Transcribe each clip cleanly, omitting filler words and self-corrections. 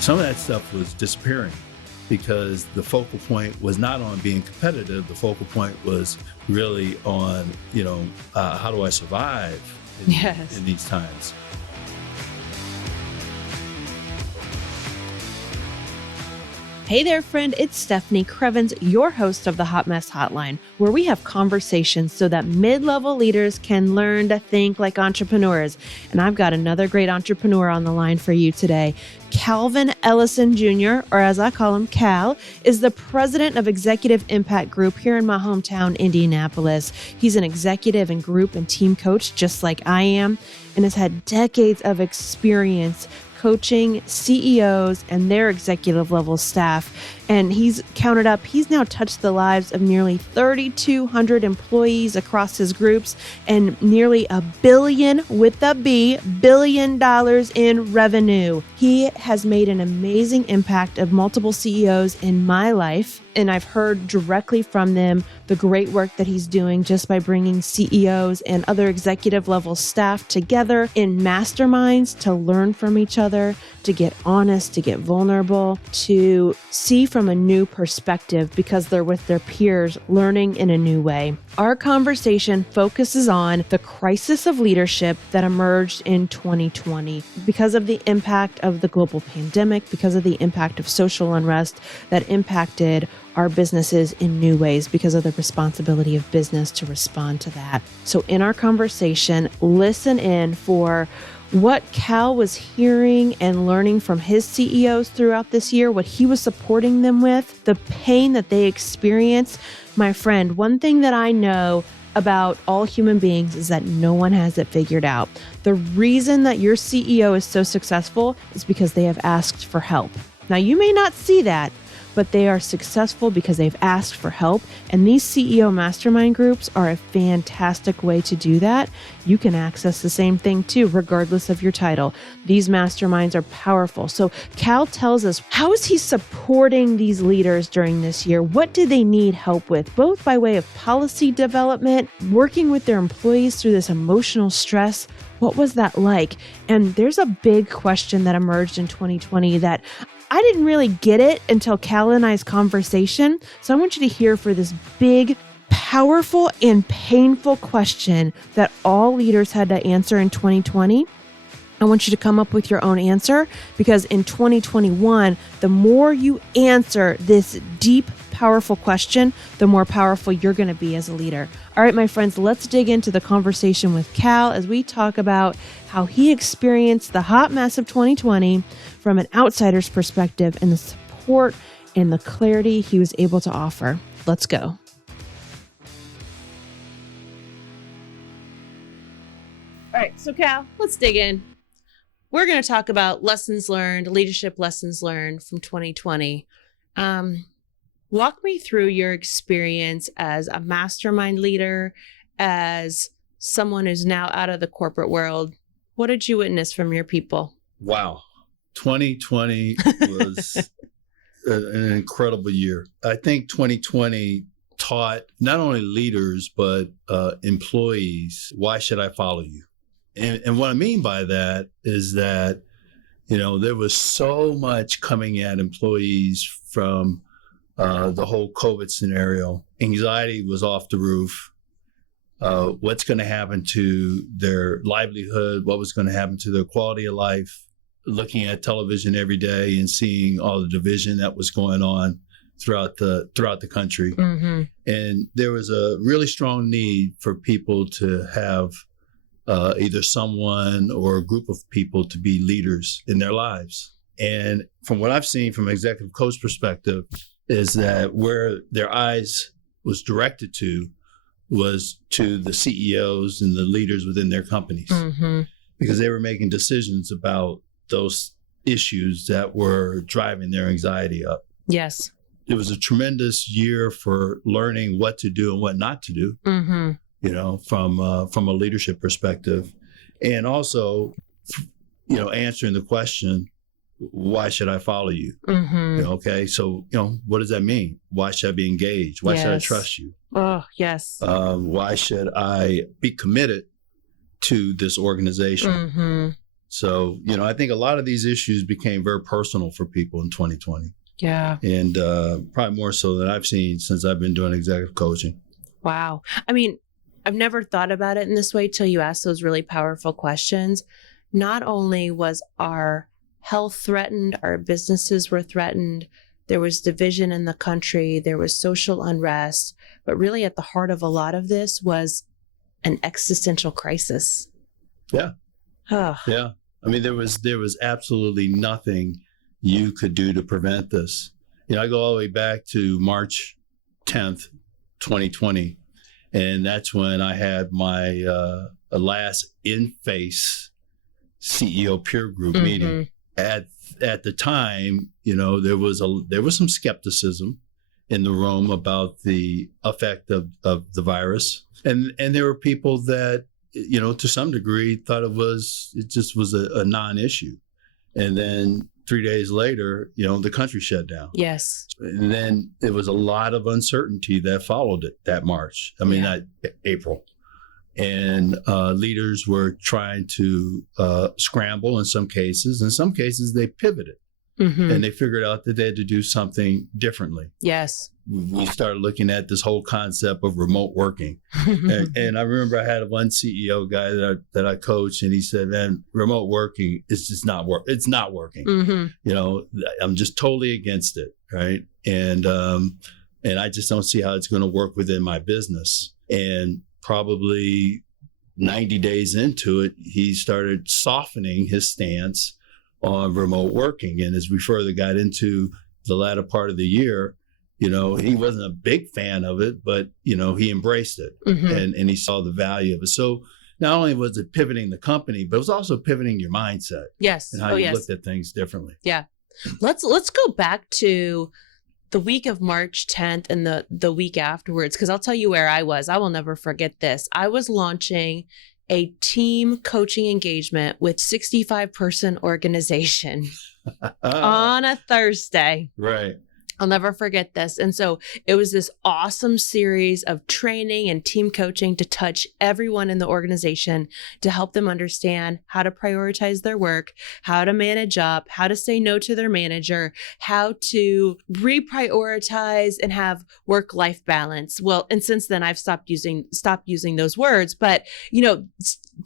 Some of that stuff was disappearing because the focal point was not on being competitive. The focal point was really on, how do I survive in these times? Hey there, friend. It's Stefanie Krievins, your host of the Hot Mess Hotline, where we have conversations so that mid-level leaders can learn to think like entrepreneurs. And I've got another great entrepreneur on the line for you today. Calvin Ellison Jr., or as I call him, Cal, is the president of Executive Impact Group here in my hometown, Indianapolis. He's an executive and group and team coach, just like I am, and has had decades of experience coaching CEOs and their executive level staff. And he's now touched the lives of nearly 3,200 employees across his groups and nearly $1 billion in revenue. He has made an amazing impact of multiple CEOs in my life. And I've heard directly from them the great work that he's doing just by bringing CEOs and other executive level staff together in masterminds to learn from each other, to get honest, to get vulnerable, to see from a new perspective because they're with their peers learning in a new way. Our conversation focuses on the crisis of leadership that emerged in 2020 because of the impact of the global pandemic, because of the impact of social unrest that impacted our businesses in new ways because of the responsibility of business to respond to that. So in our conversation, listen in for what Cal was hearing and learning from his CEOs throughout this year, what he was supporting them with, the pain that they experienced. My friend, one thing that I know about all human beings is that no one has it figured out. The reason that your CEO is so successful is because they have asked for help. Now, you may not see that, but they are successful because they've asked for help. And these CEO mastermind groups are a fantastic way to do that. You can access the same thing too, regardless of your title. These masterminds are powerful. So Cal tells us, how is he supporting these leaders during this year? What do they need help with, both by way of policy development, working with their employees through this emotional stress? What was that like? And there's a big question that emerged in 2020 that I didn't really get it until Cal and I's conversation. So I want you to hear for this big, powerful, and painful question that all leaders had to answer in 2020. I want you to come up with your own answer because in 2021, the more you answer this deep, powerful question, the more powerful you're going to be as a leader. All right, my friends, let's dig into the conversation with Cal as we talk about how he experienced the hot mess of 2020 from an outsider's perspective and the support and the clarity he was able to offer. Let's go. All right, so Cal, let's dig in. We're going to talk about lessons learned, leadership lessons learned from 2020. Walk me through your experience as a mastermind leader, as someone who's now out of the corporate world. What did you witness from your people? Wow. 2020 was an incredible year. I think 2020 taught not only leaders, but employees, why should I follow you? And what I mean by that is that, there was so much coming at employees from the whole COVID scenario. Anxiety was off the roof. What's going to happen to their livelihood? What was going to happen to their quality of life? Looking at television every day and seeing all the division that was going on throughout the country. Mm-hmm. And there was a really strong need for people to have either someone or a group of people to be leaders in their lives. And from what I've seen from an executive coach perspective is that where their eyes was directed to was to the CEOs and the leaders within their companies, mm-hmm. because they were making decisions about those issues that were driving their anxiety up. Yes. It was a tremendous year for learning what to do and what not to do, mm-hmm. From a leadership perspective. And also, answering the question, why should I follow you? Mm-hmm. Okay. So, what does that mean? Why should I be engaged? Why should I trust you? Oh, yes. Why should I be committed to this organization? Mm-hmm. So, I think a lot of these issues became very personal for people in 2020. Yeah. And probably more so than I've seen since I've been doing executive coaching. Wow. I mean, I've never thought about it in this way till you asked those really powerful questions. Not only was our health threatened, our businesses were threatened, there was division in the country, there was social unrest, but really at the heart of a lot of this was an existential crisis. Yeah. Oh. Yeah. I mean, there was absolutely nothing you could do to prevent this. I go all the way back to March 10th, 2020, and that's when I had my last in-face CEO peer group meeting. At the time, there was some skepticism in the room about the effect of the virus, and there were people that to some degree thought it just was a non-issue. And then 3 days later, the country shut down. Yes. And then there was a lot of uncertainty that followed it that March. That April. And leaders were trying to scramble in some cases. In some cases, they pivoted. And they figured out that they had to do something differently. Yes. We started looking at this whole concept of remote working. and I remember I had one CEO guy that I coached, and he said, man, remote working is just not it's not working. I'm just totally against it. Right. And I just don't see how it's going to work within my business. And probably 90 days into it, he started softening his stance on remote working. And as we further got into the latter part of the year, he wasn't a big fan of it, but, he embraced it and he saw the value of it. So not only was it pivoting the company, but it was also pivoting your mindset. Yes. And how you looked at things differently. Yeah. Let's go back to the week of March 10th and the week afterwards, because I'll tell you where I was. I will never forget this. I was launching a team coaching engagement with 65-person organization on a Thursday. Right. I'll never forget this. And so it was this awesome series of training and team coaching to touch everyone in the organization, to help them understand how to prioritize their work, how to manage up, how to say no to their manager, how to reprioritize and have work-life balance. Well, and since then I've stopped using those words, but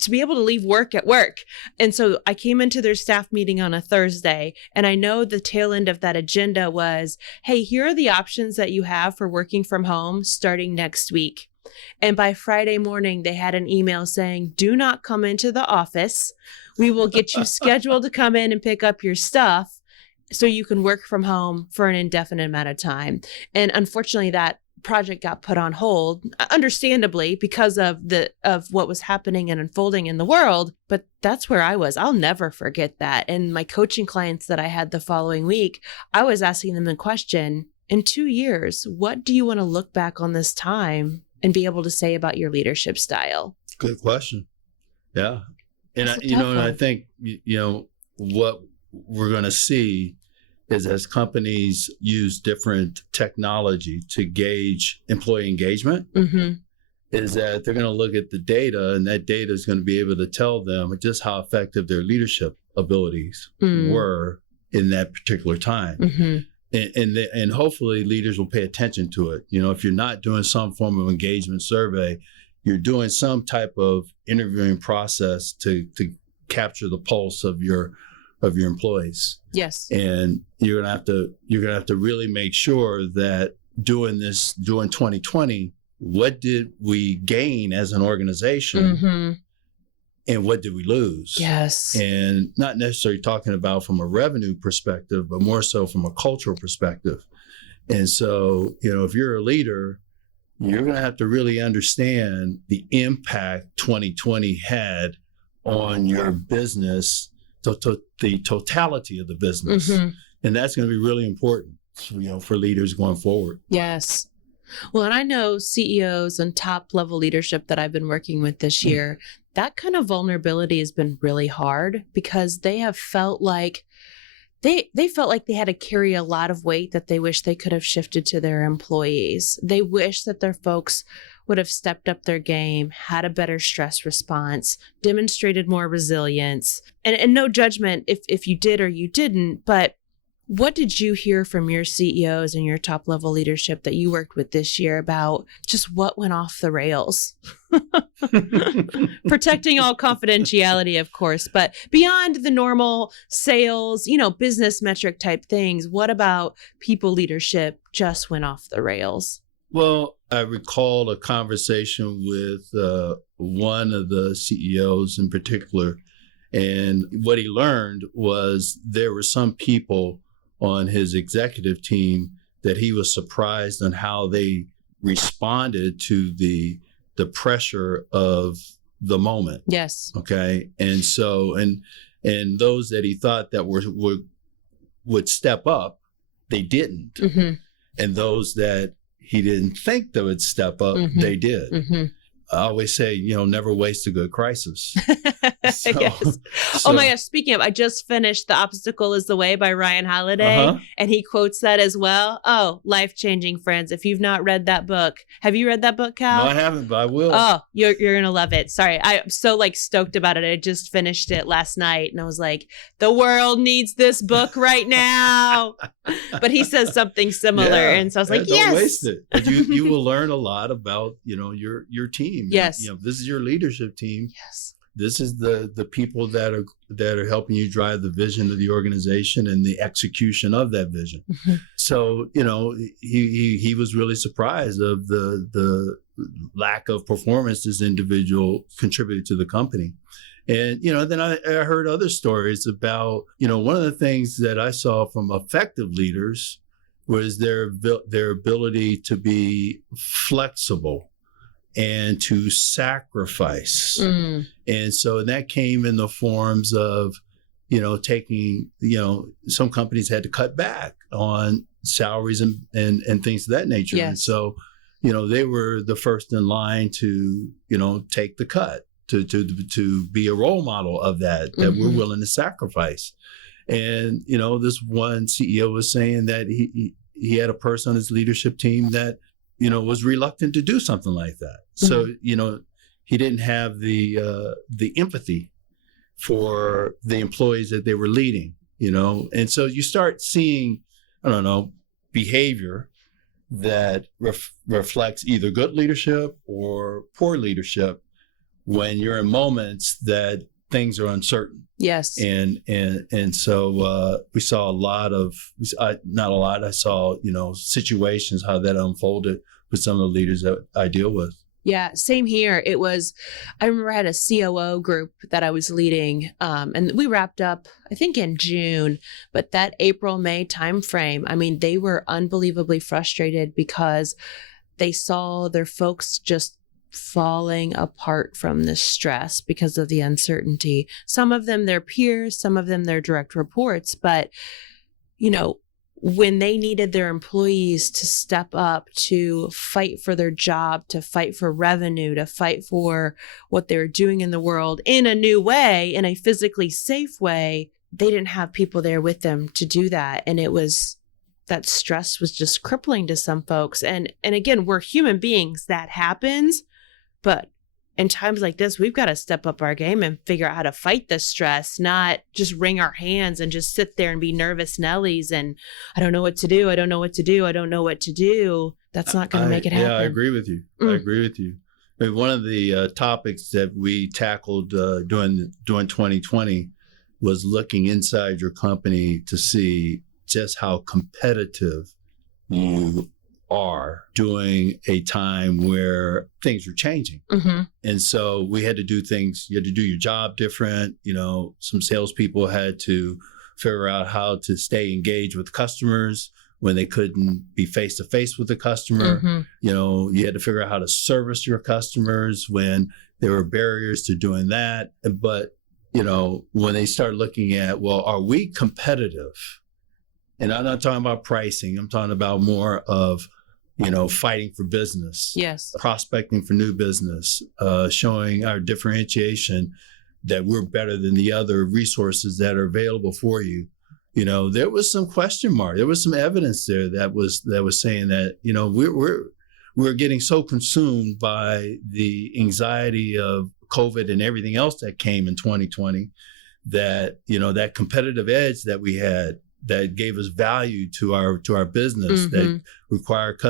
to be able to leave work at work. And so I came into their staff meeting on a Thursday, and I know the tail end of that agenda was, hey, here are the options that you have for working from home starting next week. And by Friday morning, they had an email saying, do not come into the office. We will get you scheduled to come in and pick up your stuff so you can work from home for an indefinite amount of time. And unfortunately, that project got put on hold, understandably, because of what was happening and unfolding in the world. But that's where I was. I'll never forget that. And my coaching clients that I had the following week, I was asking them the question, in 2 years, what do you want to look back on this time and be able to say about your leadership style? Good question. Yeah. And I think, what we're going to see is as companies use different technology to gauge employee engagement, is that they're going to look at the data, and that data is going to be able to tell them just how effective their leadership abilities were in that particular time. And hopefully leaders will pay attention to it. If you're not doing some form of engagement survey, you're doing some type of interviewing process to capture the pulse of your employees. Yes. And you're gonna have to really make sure that during 2020, what did we gain as an organization, and what did we lose? Yes. And not necessarily talking about from a revenue perspective, but more so from a cultural perspective. And so, if you're a leader, you're going to have to really understand the impact 2020 had on your business, the totality of the business. And that's going to be really important, for leaders going forward. Yes. Well, and I know CEOs and top level leadership that I've been working with this year, that kind of vulnerability has been really hard, because they have felt like they felt like they had to carry a lot of weight that they wish they could have shifted to their employees. They wish that their folks would have stepped up their game, had a better stress response, demonstrated more resilience, and no judgment if you did or you didn't, but what did you hear from your CEOs and your top level leadership that you worked with this year about just what went off the rails? Protecting all confidentiality, of course, but beyond the normal sales, business metric type things, what about people leadership just went off the rails? Well, I recall a conversation with one of the CEOs in particular, and what he learned was there were some people on his executive team that he was surprised on how they responded to the pressure of the moment. Yes. Okay. And so, and those that he thought that would step up, they didn't. Mm-hmm. And those that he didn't think that would step up, mm-hmm. they did. Mm-hmm. I always say, never waste a good crisis. Yes. Oh my gosh. Speaking of, I just finished The Obstacle is the Way by Ryan Holiday, and he quotes that as well. Oh, life-changing, friends. If you've not read that book, have you read that book, Cal? No, I haven't, but I will. Oh, you're going to love it. Sorry. I'm so stoked about it. I just finished it last night and I was like, the world needs this book right now. But he says something similar. Yeah, and so I was like, yes. Don't waste it. But you will learn a lot about, your team. Yes. And, this is your leadership team. Yes. This is the people that are helping you drive the vision of the organization and the execution of that vision. Mm-hmm. So, he was really surprised of the lack of performance this individual contributed to the company. And, then I heard other stories about, one of the things that I saw from effective leaders was their ability to be flexible and to sacrifice. Mm. And so that came in the forms of, taking, some companies had to cut back on salaries and things of that nature. Yes. And so, they were the first in line to, take the cut, to be a role model of that mm-hmm. we're willing to sacrifice. And, this one CEO was saying that he had a person on his leadership team that, was reluctant to do something like that. Mm-hmm. So, he didn't have the empathy for the employees that they were leading, and so you start seeing, behavior that reflects either good leadership or poor leadership when you're in moments that things are uncertain. Yes. And so we saw I saw, situations, how that unfolded with some of the leaders that I deal with. Yeah, same here. I remember I had a COO group that I was leading, and we wrapped up, I think in June, but that April, May timeframe, they were unbelievably frustrated because they saw their folks just falling apart from the stress because of the uncertainty. Some of them, their peers, some of them, their direct reports. But, when they needed their employees to step up, to fight for their job, to fight for revenue, to fight for what they were doing in the world in a new way, in a physically safe way, they didn't have people there with them to do that. And that stress was just crippling to some folks. And again, we're human beings. That happens. But in times like this, we've got to step up our game and figure out how to fight the stress, not just wring our hands and just sit there and be nervous Nellies and I don't know what to do. I don't know what to do. I don't know what to do. That's not going to make it happen. Yeah, I agree with you. I agree with you. One of the topics that we tackled during 2020 was looking inside your company to see just how competitive you are during a time where things are changing. Mm-hmm. And so we had to do things, you had to do your job different. Some salespeople had to figure out how to stay engaged with customers when they couldn't be face to face with the customer. Mm-hmm. You had to figure out how to service your customers when there were barriers to doing that. But, when they start looking at, well, are we competitive? And I'm not talking about pricing. I'm talking about more of, fighting for business. Yes. Prospecting for new business, showing our differentiation that we're better than the other resources that are available for you. There was some question mark. There was some evidence there that was saying that, we're getting so consumed by the anxiety of COVID and everything else that came in 2020 that, that competitive edge that we had that gave us value to our business, that required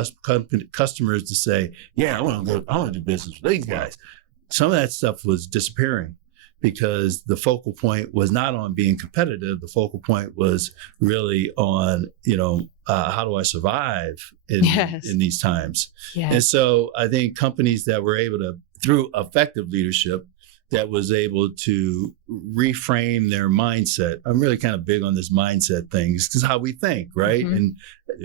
customers to say, yeah, I want to do business with these guys. Some of that stuff was disappearing because the focal point was not on being competitive. The focal point was really on, how do I survive in these times? Yes. And so I think companies that were able to, through effective leadership, that was able to reframe their mindset. I'm really kind of big on this mindset thing. It's how we think, right? And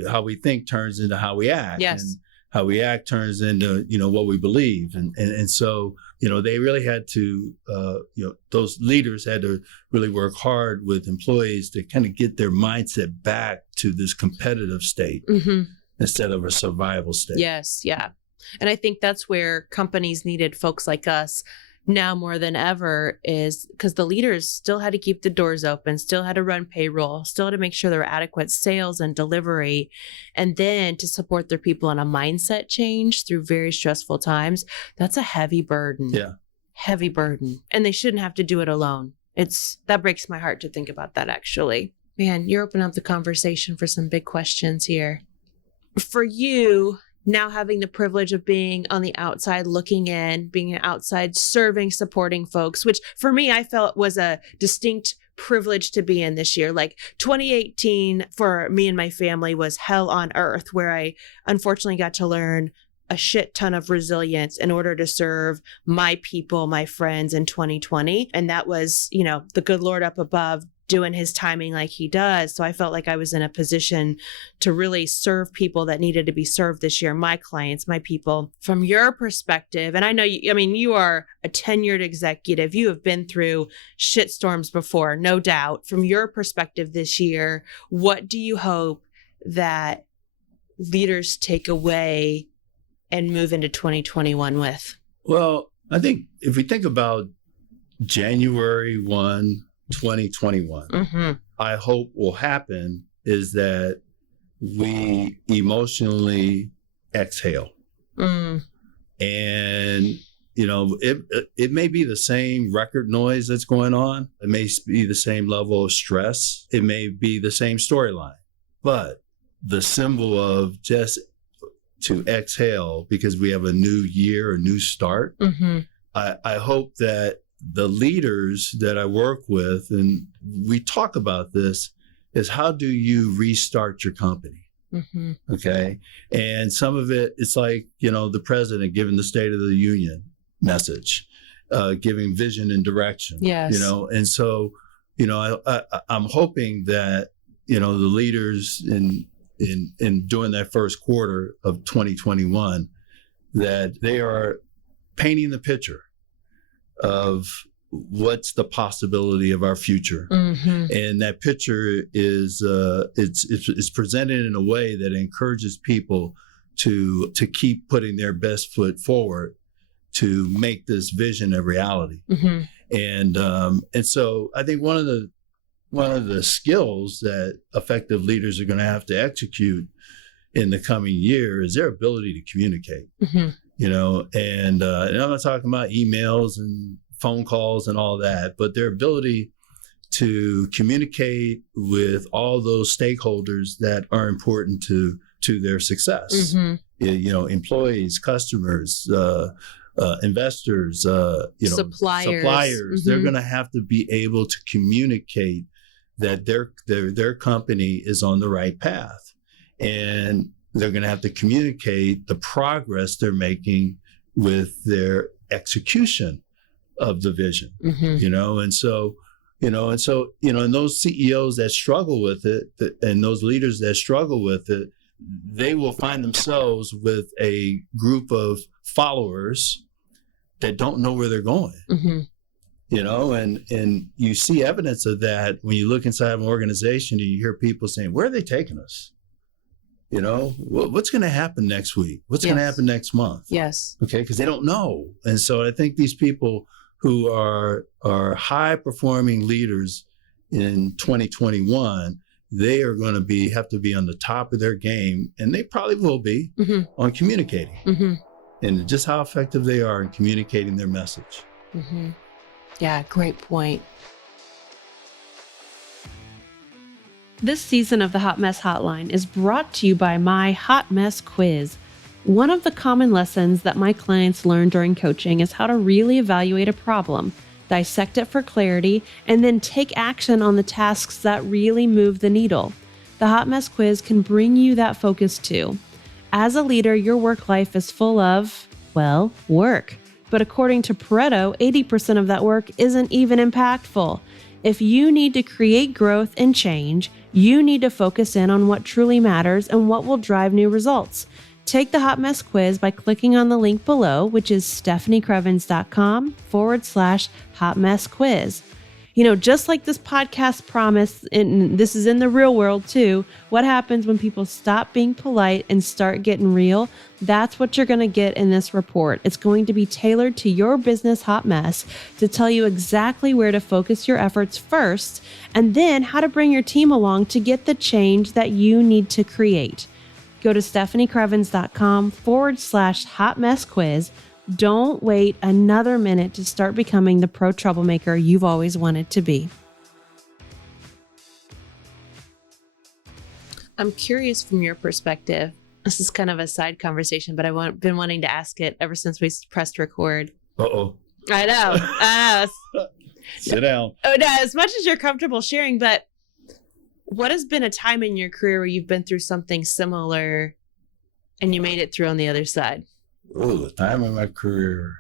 how we think turns into how we act. Yes. And how we act turns into, what we believe. And so, they really had to, those leaders had to really work hard with employees to kind of get their mindset back to this competitive state instead of a survival state. Yes. Yeah. And I think that's where companies needed folks like us now more than ever, is because the leaders still had to keep the doors open, still had to run payroll, still had to make sure there were adequate sales and delivery, and then to support their people on a mindset change through very stressful times. That's a heavy burden. Yeah. Heavy burden. And they shouldn't have to do it alone. That breaks my heart to think about that, actually. Man, you're opening up the conversation for some big questions here. For you, now having the privilege of being on the outside looking in, being outside serving, supporting folks, which for me, I felt was a distinct privilege to be in this year. Like 2018 for me and my family was hell on earth, where I unfortunately got to learn a shit ton of resilience in order to serve my people, my friends in 2020. And that was, the good Lord up above doing his timing like he does. So I felt like I was in a position to really serve people that needed to be served this year, my clients, my people. From your perspective, and I know you are a tenured executive. You have been through shitstorms before, no doubt. From your perspective this year, what do you hope that leaders take away and move into 2021 with? Well, I think if we think about January 1, 2021, I hope will happen is that we emotionally exhale. And, it may be the same record noise that's going on. It may be the same level of stress. It may be the same storyline, but the symbol of just to exhale because we have a new year, a new start. I hope that the leaders that I work with, and we talk about this, is how do you restart your company? Okay. And some of it, it's like, the president giving the State of the Union message, giving vision and direction. Yes. And so, I'm hoping that, the leaders in during that first quarter of 2021, that they are painting the picture of what's the possibility of our future. And that picture is it's presented in a way that encourages people to keep putting their best foot forward to make this vision a reality. And so I think one of the skills that effective leaders are going to have to execute in the coming year is their ability to communicate. And I'm not talking about emails and phone calls and all that, but their ability to communicate with all those stakeholders that are important to their success. Employees, customers, investors, suppliers. They're going to have to be able to communicate that their company is on the right path, and they're going to have to communicate the progress they're making with their execution of the vision. And those CEOs that struggle with it, and those leaders that struggle with it, they will find themselves with a group of followers that don't know where they're going. And you see evidence of that when you look inside of an organization and you hear people saying, where are they taking us? What's going to happen next week? What's going to happen next month? Yes. Okay, because they don't know. And so I think these people who are high performing leaders in 2021 they are going to have to be on the top of their game, and they probably will be on communicating and just how effective they are in communicating their message. Yeah, great point. This season of the Hot Mess Hotline is brought to you by my Hot Mess Quiz. One of the common lessons that my clients learn during coaching is how to really evaluate a problem, dissect it for clarity, and then take action on the tasks that really move the needle. The Hot Mess Quiz can bring you that focus too. As a leader, your work life is full of, well, work. But according to Pareto, 80% of that work isn't even impactful. If you need to create growth and change, you need to focus in on what truly matters and what will drive new results. Take the Hot Mess Quiz by clicking on the link below, which is stephaniekrievins.com/Hot Mess Quiz. You know, just like this podcast promised, and this is in the real world too, what happens when people stop being polite and start getting real? That's what you're going to get in this report. It's going to be tailored to your business hot mess to tell you exactly where to focus your efforts first, and then how to bring your team along to get the change that you need to create. Go to stephaniekrievins.com/Hot Mess Quiz. Don't wait another minute to start becoming the pro troublemaker you've always wanted to be. I'm curious from your perspective. This is kind of a side conversation, but I've been wanting to ask it ever since we pressed record. Uh-oh. I know. Sit down. Oh, no, as much as you're comfortable sharing, but what has been a time in your career where you've been through something similar and you made it through on the other side? Oh, the time in my career.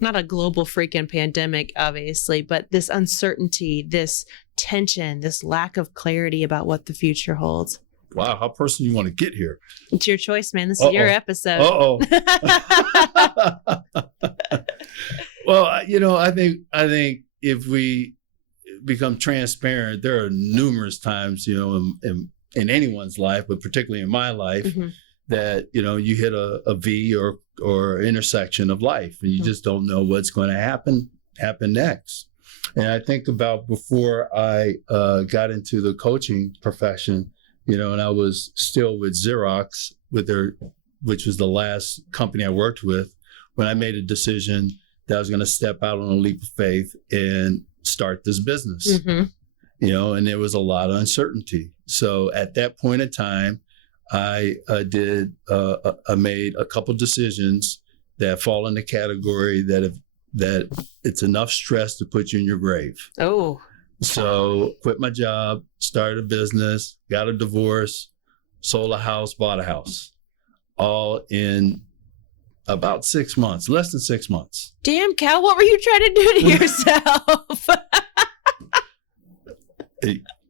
Not a global freaking pandemic, obviously, but this uncertainty, this tension, this lack of clarity about what the future holds. Wow, how personal you want to get here? It's your choice, man. This is your episode. Well, I think if we become transparent, there are numerous times, in anyone's life, but particularly in my life, that, you hit a V or intersection of life, and you just don't know what's going to happen next. And I think about before I got into the coaching profession, and I was still with Xerox which was the last company I worked with, when I made a decision that I was going to step out on a leap of faith and start this business, and there was a lot of uncertainty. So at that point in time, I made a couple decisions that fall in the category that it's enough stress to put you in your grave. Oh. So quit my job, started a business, got a divorce, sold a house, bought a house, all in about 6 months, less than 6 months. Damn, Cal, what were you trying to do to yourself?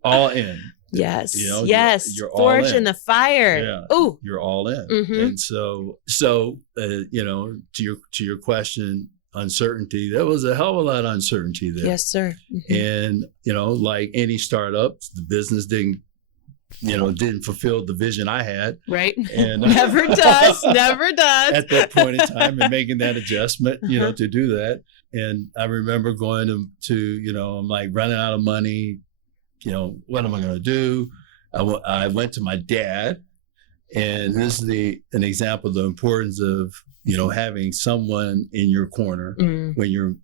All in. Yes. Yes. You're all Forge in. in the fire. Yeah. Ooh. You're all in. And so, to your question, uncertainty, there was a hell of a lot of uncertainty there. Yes, sir. And, like any startup, the business didn't fulfill the vision I had. Right. And never does. At that point in time, and making that adjustment, to do that. And I remember going to I'm like running out of money. What am I going to do? I went to my dad, and this is an example of the importance of, having someone in your corner when you're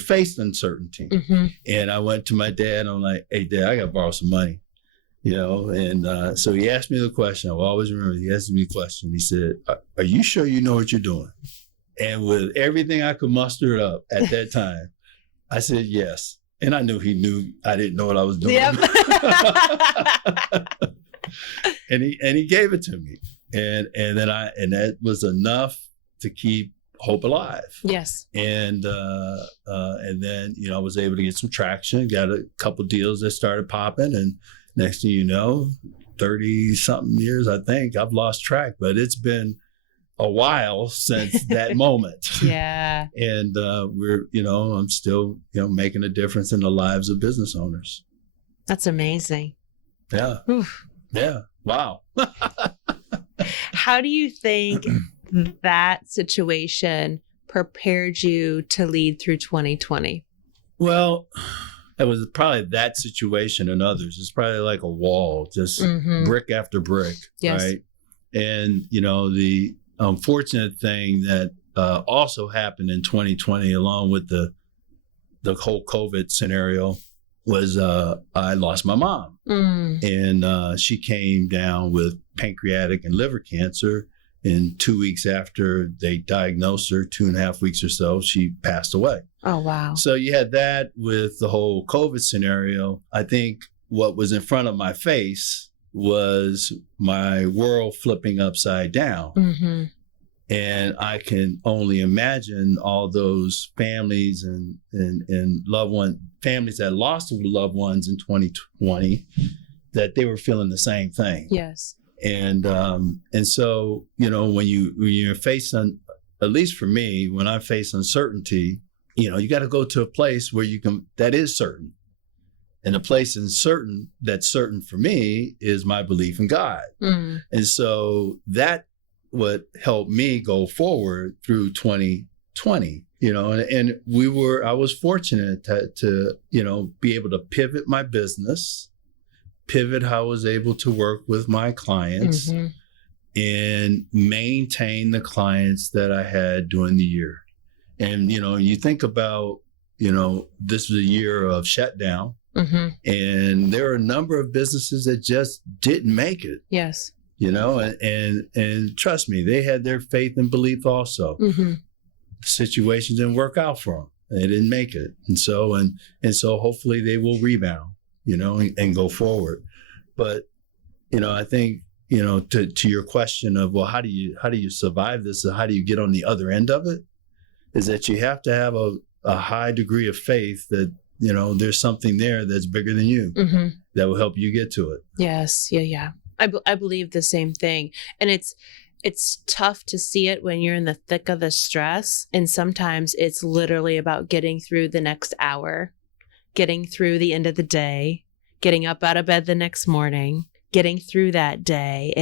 faced uncertainty. And I went to my dad, and I'm like, hey, Dad, I got to borrow some money, and so he asked me the question. I will always remember, he asked me the question. He said, are you sure you know what you're doing? And with everything I could muster up at that time, I said, yes. And I knew he knew I didn't know what I was doing. Yep. and he gave it to me. And that was enough to keep hope alive. Yes. And then, I was able to get some traction, got a couple deals that started popping. And next thing you know, 30 something years, I think I've lost track, but it's been a while since that moment. Yeah. And I'm still, making a difference in the lives of business owners. That's amazing. Yeah. Oof. Yeah. Wow. How do you think that situation prepared you to lead through 2020? Well, it was probably that situation and others. It's probably like a wall, just brick after brick, Yes. right? And, the unfortunate thing that also happened in 2020, along with the whole COVID scenario, was I lost my mom. And she came down with pancreatic and liver cancer. And 2 weeks after they diagnosed her, 2.5 weeks or so, she passed away. Oh, wow. So you had that with the whole COVID scenario. I think what was in front of my face was my world flipping upside down. And I can only imagine all those families and loved ones, families that lost loved ones in 2020, that they were feeling the same thing. Yes. And so, when you're facing, at least for me, when I face uncertainty, you got to go to a place where that is certain. And the place that's certain for me is my belief in God. And so that what helped me go forward through 2020, and I was fortunate to be able to pivot my business, pivot how I was able to work with my clients and maintain the clients that I had during the year. And, you think about, this was a year of shutdown and there are a number of businesses that just didn't make it. Yes. And trust me, they had their faith and belief also. Situations didn't work out for them. They didn't make it. And so hopefully they will rebound, and go forward. But, I think, to your question of, well, how do you survive this? And how do you get on the other end of it? Is that you have to have a high degree of faith that, there's something there that's bigger than you that will help you get to it. Yes. Yeah. I believe the same thing. And it's tough to see it when you're in the thick of the stress. And sometimes it's literally about getting through the next hour, getting through the end of the day, getting up out of bed the next morning, getting through that day.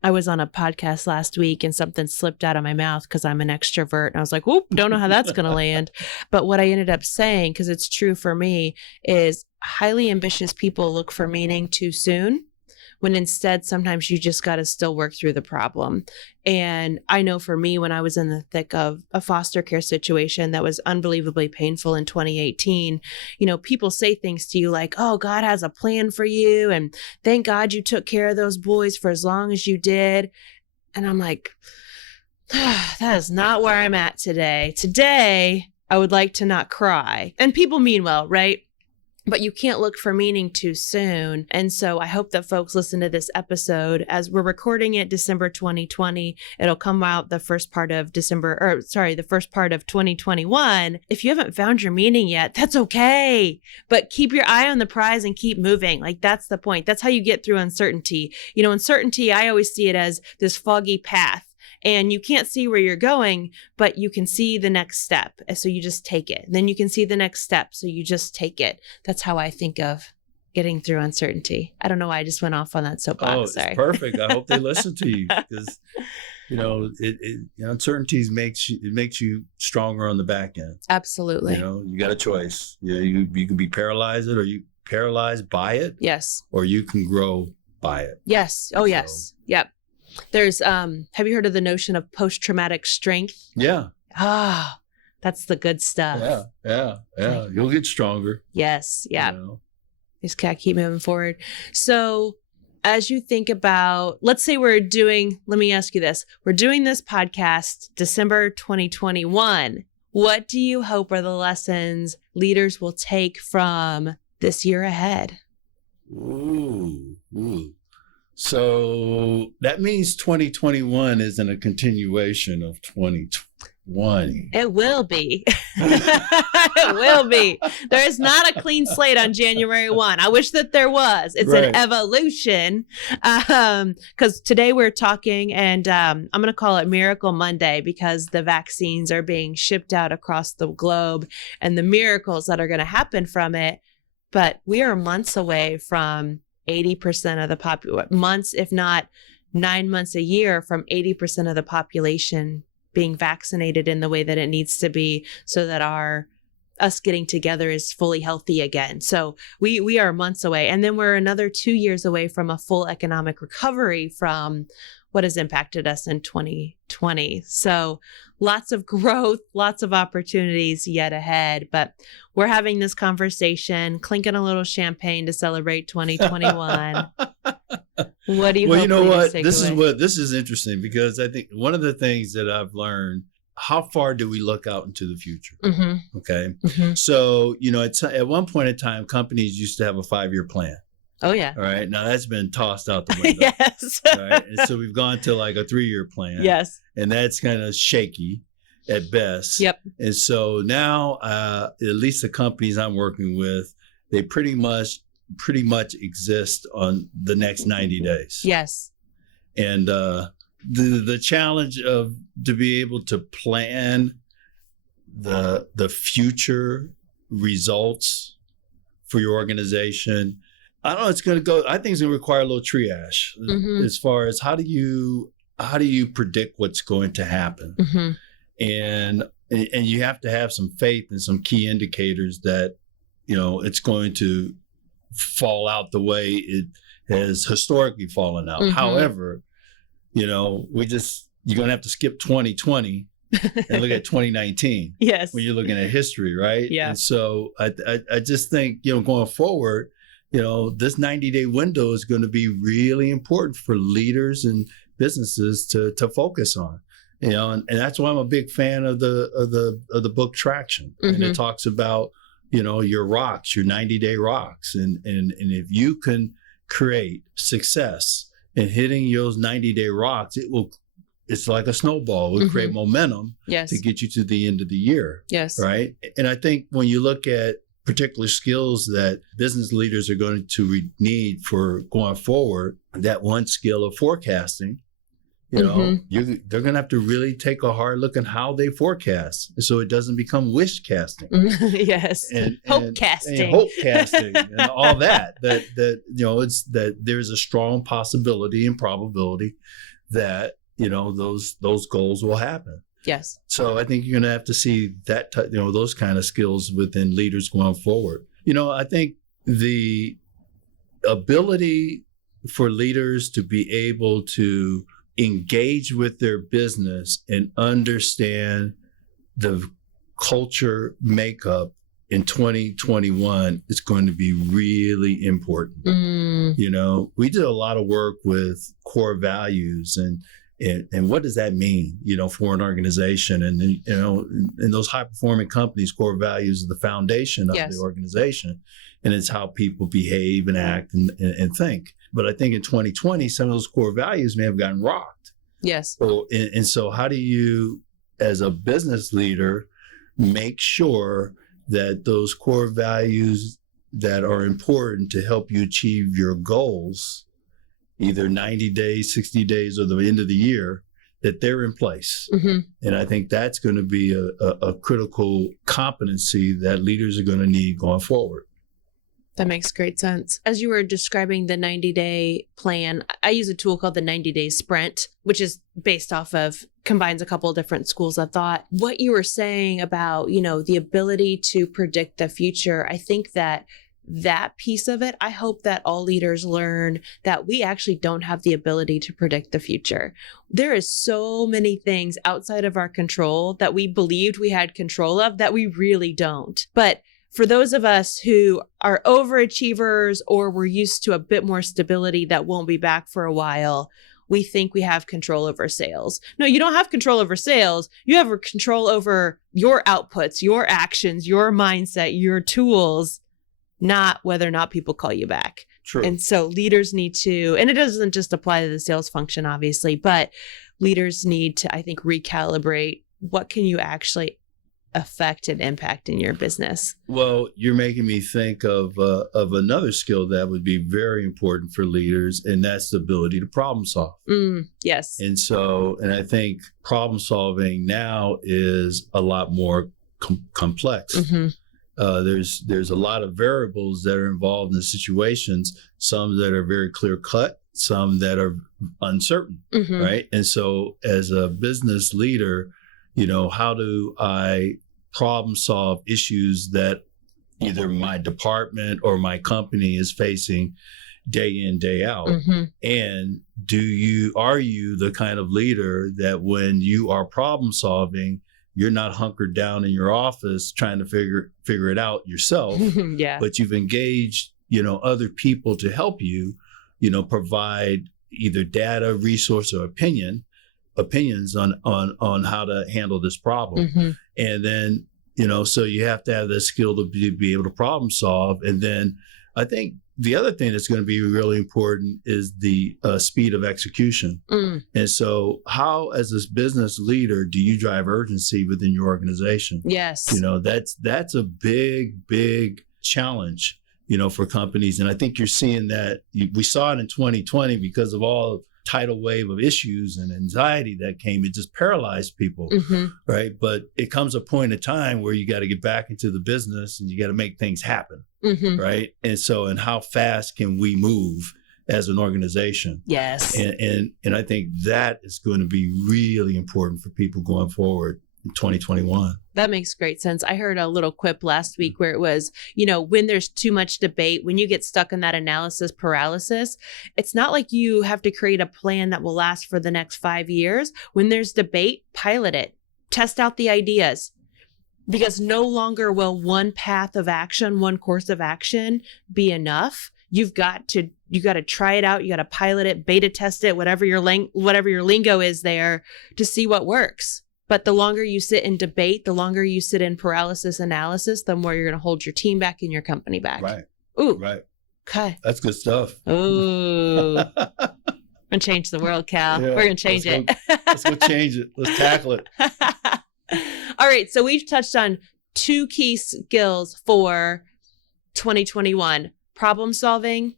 I was on a podcast last week and something slipped out of my mouth because I'm an extrovert. And I was like, whoop, don't know how that's going to land. But what I ended up saying, because it's true for me, is highly ambitious people look for meaning too soon, when instead sometimes you just got to still work through the problem. And I know for me, when I was in the thick of a foster care situation that was unbelievably painful in 2018, people say things to you like, oh, God has a plan for you. And thank God you took care of those boys for as long as you did. And I'm like, that is not where I'm at today. Today, I would like to not cry. And people mean well, right? But you can't look for meaning too soon. And so I hope that folks listen to this episode as we're recording it December 2020. It'll come out the first part of 2021. If you haven't found your meaning yet, that's okay. But keep your eye on the prize and keep moving. Like, that's the point. That's how you get through uncertainty. Uncertainty, I always see it as this foggy path. And you can't see where you're going, but you can see the next step. So you just take it. Then you can see the next step. So you just take it. That's how I think of getting through uncertainty. I don't know why I just went off on that soapbox. Oh, it's Sorry. perfect. I hope they listen to you because, uncertainty makes you stronger on the back end. Absolutely. You got a choice. You can be paralyzed or you paralyzed by it. Yes. Or you can grow by it. Yes. Oh, yes. Yep. There's, have you heard of the notion of posttraumatic strength? Yeah. That's the good stuff. Yeah. You'll get stronger. Yes. Yeah. Just gotta keep moving forward. So as you think about, let's say let me ask you this. We're doing this podcast December 2021. What do you hope are the lessons leaders will take from this year ahead? Ooh. So that means 2021 isn't a continuation of 2020. It will be. It will be. There is not a clean slate on January 1. I wish that there was. It's an evolution. Because today we're talking, and I'm going to call it Miracle Monday because the vaccines are being shipped out across the globe and the miracles that are going to happen from it. But we are months away from 80% of the months, if not 9 months a year, from 80% of the population being vaccinated in the way that it needs to be so that our us getting together is fully healthy again. So we are months away. And then we're another 2 years away from a full economic recovery from what has impacted us in 2020. So lots of growth, lots of opportunities yet ahead. But we're having this conversation, clinking a little champagne to celebrate 2021. What do you Well, hope you know leaders what? take This away? this is interesting, because I think one of the things that I've learned, how far do we look out into the future? Mm-hmm. Okay. Mm-hmm. So, at one point in time, companies used to have a 5-year plan. Oh, yeah. All right. Now that's been tossed out the window. Yes. All right. And so we've gone to like a 3-year plan. Yes. And that's kind of shaky at best. Yep. And so now, at least the companies I'm working with, they pretty much exist on the next 90 days. Yes. And the challenge of to be able to plan the future results for your organization, I don't know, it's going to go, I think it's going to require a little triage as far as how do you predict what's going to happen. Mm-hmm. And you have to have some faith in some key indicators that, it's going to fall out the way it has historically fallen out. Mm-hmm. However, you're going to have to skip 2020 and look at 2019. Yes. When you're looking at history, right? Yeah. And so I just think, going forward, this 90-day window is going to be really important for leaders and businesses to focus on. And that's why I'm a big fan of the book Traction. Mm-hmm. And it talks about, your rocks, your 90-day rocks. And if you can create success in hitting those 90-day rocks, it's like a snowball. It will create momentum to get you to the end of the year. Yes. Right. And I think when you look at particular skills that business leaders are going to need for going forward, that one skill of forecasting, they're going to have to really take a hard look at how they forecast, so it doesn't become wish casting. Yes. And hope casting. And hope casting and all that it's that there's a strong possibility and probability that, those goals will happen. Yes. So I think you're going to have to see that, those kind of skills within leaders going forward. I think the ability for leaders to be able to engage with their business and understand the culture makeup in 2021 is going to be really important. We did a lot of work with core values and what does that mean, for an organization? And, in those high performing companies, core values are the foundation of the organization. And it's how people behave and act and think. But I think in 2020, some of those core values may have gotten rocked. Yes. So how do you, as a business leader, make sure that those core values that are important to help you achieve your goals, either 90 days, 60 days, or the end of the year, that they're in place? And I think that's going to be a critical competency that leaders are going to need going forward. That makes great sense. As you were describing the 90-day plan, I use a tool called the 90-day sprint, which is based off of, combines a couple of different schools of thought. What you were saying about, the ability to predict the future, I think that piece of it, I hope that all leaders learn that we actually don't have the ability to predict the future. There is so many things outside of our control that we believed we had control of that we really don't. But for those of us who are overachievers or we're used to a bit more stability that won't be back for a while, we think we have control over sales. No, you don't have control over sales. You have control over your outputs, your actions, your mindset, your tools, not whether or not people call you back. True. And so leaders need to, and it doesn't just apply to the sales function, obviously, but leaders need to, I think, recalibrate what can you actually affect and impact in your business. Well, you're making me think of another skill that would be very important for leaders, and that's the ability to problem solve. Yes. And I think problem solving now is a lot more complex. There's a lot of variables that are involved in the situations, some that are very clear cut, some that are uncertain, right? And so as a business leader, how do I problem solve issues that either my department or my company is facing day in, day out? Mm-hmm. And are you the kind of leader that when you are problem solving, you're not hunkered down in your office trying to figure it out yourself, Yeah. but you've engaged, other people to help you, provide either data, resource, or opinions on how to handle this problem. Mm-hmm. And then, so you have to have that skill to be able to problem solve. And then I think the other thing that's going to be really important is the speed of execution. Mm. And so how, as this business leader, do you drive urgency within your organization? Yes. That's a big challenge, for companies. And I think you're seeing that. We saw it in 2020 because of all tidal wave of issues and anxiety that came. It just paralyzed people, Mm-hmm. right? But it comes a point in time where you got to get back into the business and you got to make things happen, Mm-hmm. right? And how fast can we move as an organization? Yes. And I think that is going to be really important for people going forward in 2021. That makes great sense. I heard a little quip last week where it was, when there's too much debate, when you get stuck in that analysis paralysis, it's not like you have to create a plan that will last for the next 5 years. When there's debate, pilot it, test out the ideas, because no longer will one path of action, one course of action be enough. You got to try it out. You got to pilot it, beta test it, whatever your lingo is there, to see what works. But the longer you sit in debate, the longer you sit in paralysis analysis, the more you're going to hold your team back and your company back. Right. Ooh. Right. Okay. That's good stuff. Ooh. We're going to change the world, Cal. Yeah, we're going to change it. Let's go change it. Let's tackle it. All right. So we've touched on 2 key skills for 2021: problem solving,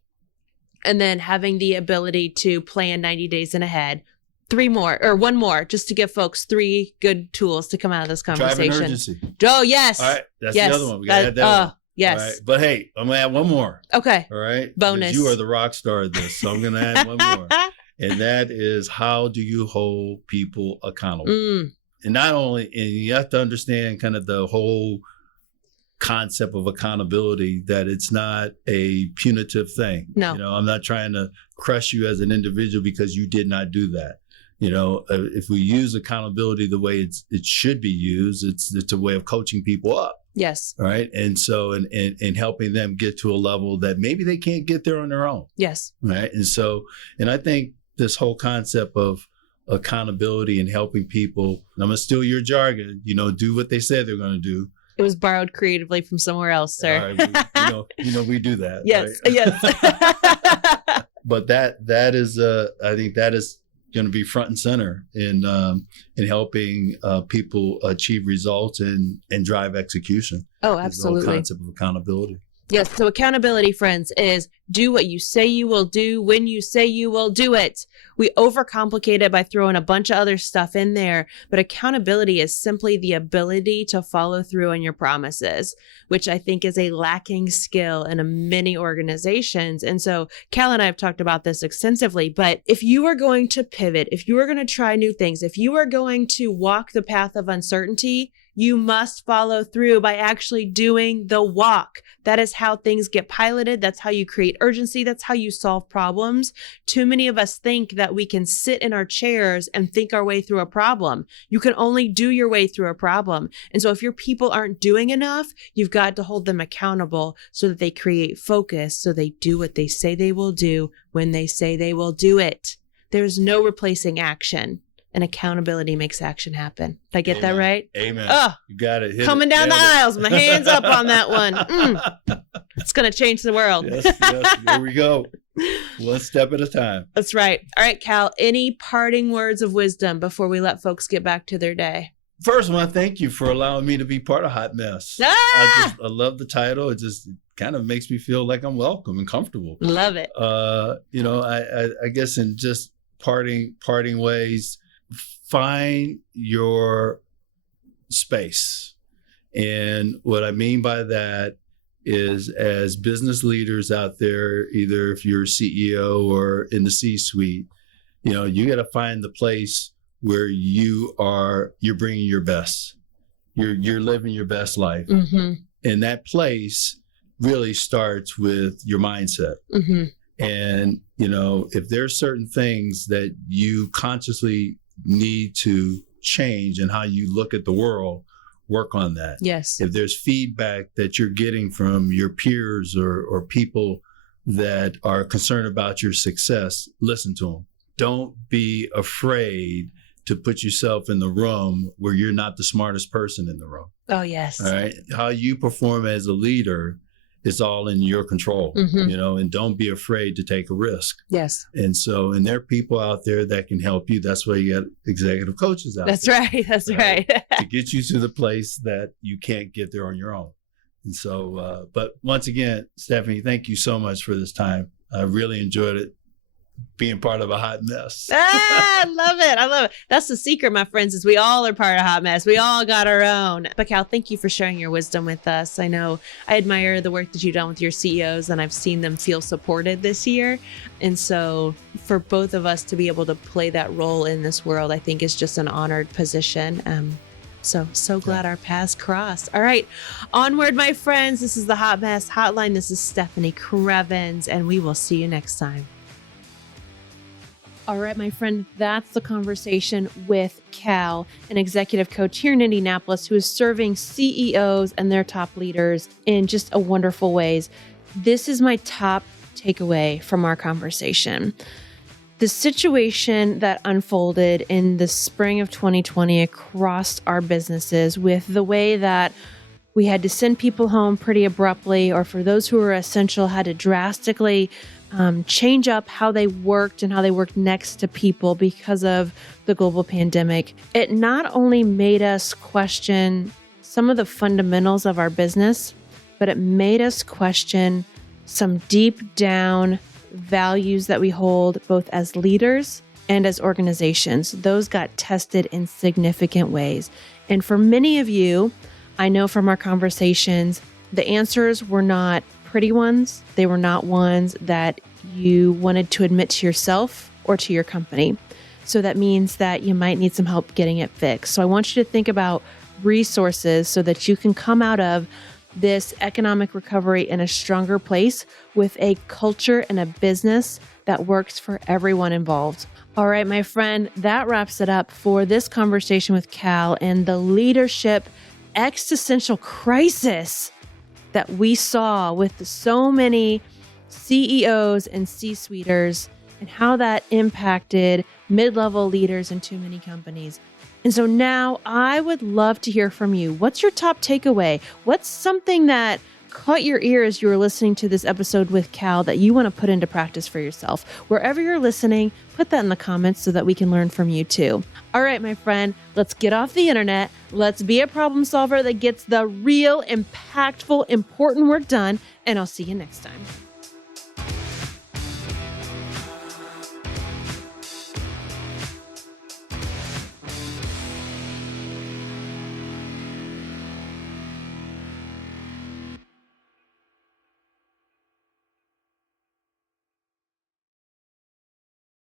and then having the ability to plan 90 days in ahead. 3 more, or 1 more, just to give folks 3 good tools to come out of this conversation. Driving urgency. Oh, yes. All right. That's yes. the other one. We got to add that one. Yes. All right. But hey, I'm going to add 1 more. Okay. All right. Bonus. Because you are the rock star of this. So I'm going to add 1 more. And that is, how do you hold people accountable? And not only, and you have to understand kind of the whole concept of accountability, that it's not a punitive thing. No. I'm not trying to crush you as an individual because you did not do that. If we use accountability the way it should be used, it's a way of coaching people up. Yes. Right. And so, and helping them get to a level that maybe they can't get there on their own. Yes. Right. And so, and I think this whole concept of accountability and helping people, I'm going to steal your jargon, do what they said they're going to do. It was borrowed creatively from somewhere else, sir. All right, we do that. Yes. Right? Yes. But that is, I think that is going to be front and center in helping people achieve results and drive execution. Oh, The absolutely. whole concept of accountability. Yes. So accountability, friends, is do what you say you will do when you say you will do it. We overcomplicate it by throwing a bunch of other stuff in there, but accountability is simply the ability to follow through on your promises, which I think is a lacking skill in many organizations. And so Cal and I have talked about this extensively, but if you are going to pivot, if you are going to try new things, if you are going to walk the path of uncertainty, you must follow through by actually doing the walk. That is how things get piloted. That's how you create urgency. That's how you solve problems. Too many of us think that we can sit in our chairs and think our way through a problem. You can only do your way through a problem. And so if your people aren't doing enough, you've got to hold them accountable so that they create focus, so they do what they say they will do when they say they will do it. There's no replacing action. And accountability makes action happen. Did I get Amen. that right? Amen. Oh, You got it. Hit coming it. down the Nailed it. aisles. My hands up on that one. It's going to change the world. Yes. Here we go. 1 step at a time. That's right. All right, Cal, any parting words of wisdom before we let folks get back to their day? First, I want to thank you for allowing me to be part of Hot Mess. Ah! I love the title. It just kind of makes me feel like I'm welcome and comfortable. Love it. I guess in just parting ways, find your space. And what I mean by that is, as business leaders out there, either if you're a CEO or in the C-suite, you got to find the place where you're bringing your best. you're living your best life. Mm-hmm. And that place really starts with your mindset. Mm-hmm. And, if there's certain things that you consciously need to change in how you look at the world, work on that. Yes. If there's feedback that you're getting from your peers or people that are concerned about your success, listen to them. Don't be afraid to put yourself in the room where you're not the smartest person in the room. Oh, yes. All right. How you perform as a leader is all in your control, and don't be afraid to take a risk. Yes. And there are people out there that can help you. That's why you got executive coaches out That's there. right. That's right. To get you to the place that you can't get there on your own. And so, but once again, Stefanie, thank you so much for this time. I really enjoyed it. Being part of a hot mess. I love it. I love it. That's the secret, my friends, is we all are part of Hot Mess. We all got our own. But Cal, thank you for sharing your wisdom with us. I know I admire the work that you've done with your CEOs, and I've seen them feel supported this year. And so for both of us to be able to play that role in this world, I think is just an honored position. So glad our paths crossed. All right, onward, my friends. This is the Hot Mess Hotline. This is Stefanie Krievins, and we will see you next time. All right, my friend, that's the conversation with Cal, an executive coach here in Indianapolis who is serving CEOs and their top leaders in just a wonderful ways. This is my top takeaway from our conversation. The situation that unfolded in the spring of 2020 across our businesses with the way that we had to send people home pretty abruptly, or for those who were essential, had to drastically change up how they worked and how they worked next to people because of the global pandemic. It not only made us question some of the fundamentals of our business, but it made us question some deep down values that we hold both as leaders and as organizations. Those got tested in significant ways. And for many of you, I know from our conversations, the answers were not pretty ones. They were not ones that you wanted to admit to yourself or to your company. So that means that you might need some help getting it fixed. So I want you to think about resources so that you can come out of this economic recovery in a stronger place with a culture and a business that works for everyone involved. All right, my friend, that wraps it up for this conversation with Cal and the leadership existential crisis that we saw with so many CEOs and C-suiters and how that impacted mid-level leaders in too many companies. And so now I would love to hear from you. What's your top takeaway? What's something that caught your ear as you were listening to this episode with Cal that you want to put into practice for yourself? Wherever you're listening, put that in the comments so that we can learn from you too. All right, my friend, let's get off the internet. Let's be a problem solver that gets the real, impactful, important work done. And I'll see you next time.